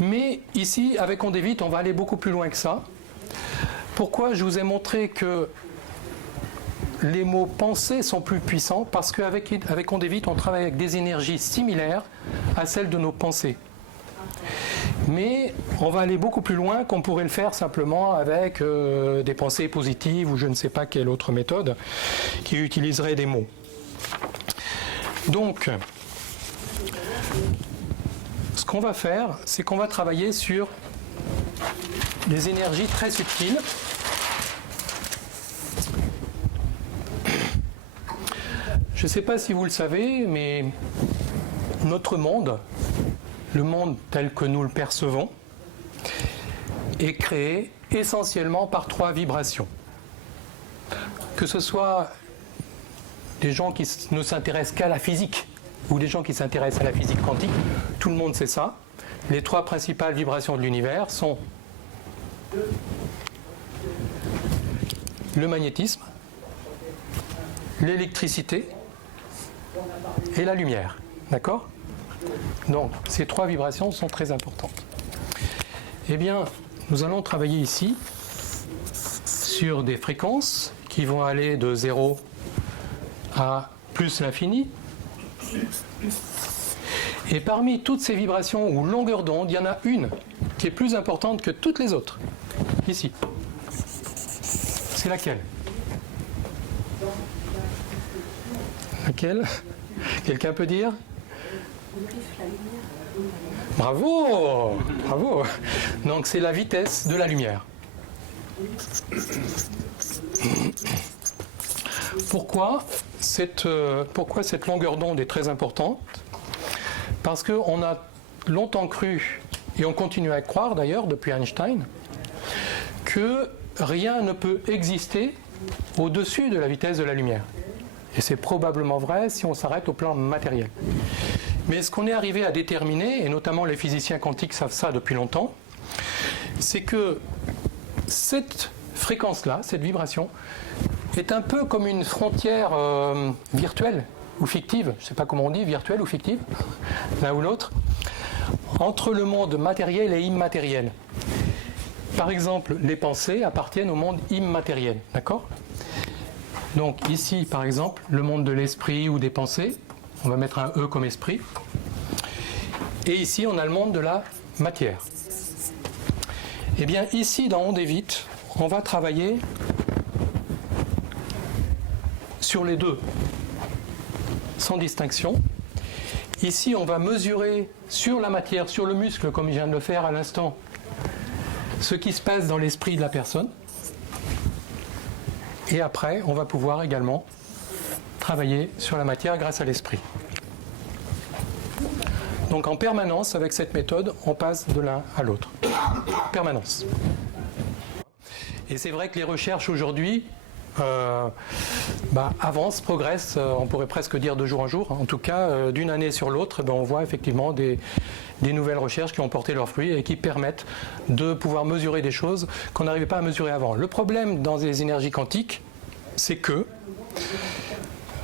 Mais ici, avec Ondevit, on va aller beaucoup plus loin que ça. Pourquoi je vous ai montré que les mots pensée sont plus puissants? Parce qu'avec Ondevit, on travaille avec des énergies similaires à celles de nos pensées. Mais on va aller beaucoup plus loin qu'on pourrait le faire simplement avec des pensées positives ou je ne sais pas quelle autre méthode qui utiliserait des mots. Donc, ce qu'on va faire, c'est qu'on va travailler sur des énergies très subtiles. Je ne sais pas si vous le savez, mais notre monde, le monde tel que nous le percevons, est créé essentiellement par 3 vibrations. Que ce soit des gens qui ne s'intéressent qu'à la physique ou des gens qui s'intéressent à la physique quantique, tout le monde sait ça. Les 3 principales vibrations de l'univers sont le magnétisme, l'électricité et la lumière. D'accord ? Donc, ces 3 vibrations sont très importantes. Eh bien, nous allons travailler ici sur des fréquences qui vont aller de 0 à plus l'infini. Et parmi toutes ces vibrations ou longueurs d'onde, il y en a une qui est plus importante que toutes les autres. Ici. C'est laquelle? Laquelle? Quelqu'un peut dire? Bravo! Bravo! Donc c'est la vitesse de la lumière. Pourquoi cette longueur d'onde est très importante? Parce qu'on a longtemps cru, et on continue à croire d'ailleurs depuis Einstein, que rien ne peut exister au-dessus de la vitesse de la lumière. Et c'est probablement vrai si on s'arrête au plan matériel. Mais ce qu'on est arrivé à déterminer, et notamment les physiciens quantiques savent ça depuis longtemps, c'est que cette fréquence-là, cette vibration, est un peu comme une frontière virtuelle ou fictive, je ne sais pas comment on dit, virtuelle ou fictive, l'un ou l'autre, entre le monde matériel et immatériel. Par exemple, les pensées appartiennent au monde immatériel, d'accord ? Donc ici, par exemple, le monde de l'esprit ou des pensées, on va mettre un E comme esprit, et ici on a le monde de la matière. Et bien ici, dans Ondevit, on va travailler sur les deux, sans distinction. Ici, on va mesurer sur la matière, sur le muscle, comme je viens de le faire à l'instant, ce qui se passe dans l'esprit de la personne. Et après, on va pouvoir également travailler sur la matière grâce à l'esprit. Donc en permanence, avec cette méthode, on passe de l'un à l'autre. Permanence. Et c'est vrai que les recherches aujourd'hui avancent, progressent, on pourrait presque dire de jour en jour. En tout cas, d'une année sur l'autre, on voit effectivement des nouvelles recherches qui ont porté leurs fruits et qui permettent de pouvoir mesurer des choses qu'on n'arrivait pas à mesurer avant. Le problème dans les énergies quantiques, c'est que,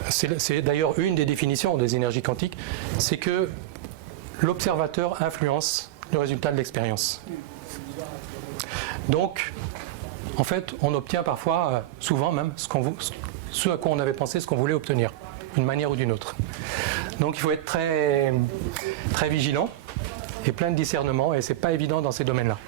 c'est d'ailleurs une des définitions des énergies quantiques, c'est que l'observateur influence le résultat de l'expérience. Donc, en fait, on obtient parfois, souvent même, ce à quoi on avait pensé, ce qu'on voulait obtenir, d'une manière ou d'une autre. Donc il faut être très, très vigilant et plein de discernement, et c'est pas évident dans ces domaines-là.